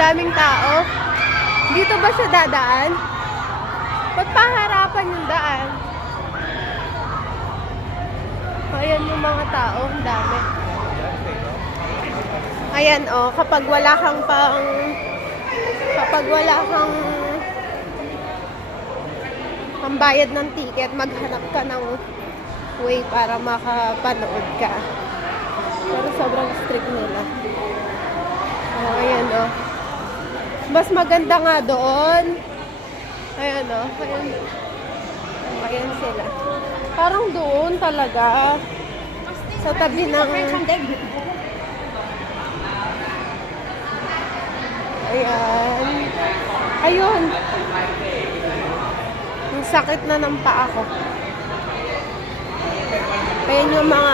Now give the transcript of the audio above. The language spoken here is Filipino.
daming tao. Dito ba siya dadaan? Ba't paharapan yung daan? Ayan yung mga tao, ang dami. Ayan kapag wala kang bayad ng ticket, maghanap ka ng way para makapanood ka. Pero sobrang strict nila. Ayan mas maganda nga doon. Ayan ayan sila. Parang doon talaga. Sa tabi ng... Ayan. Ayun. Ang sakit na ng paa ko. Ayan yung mga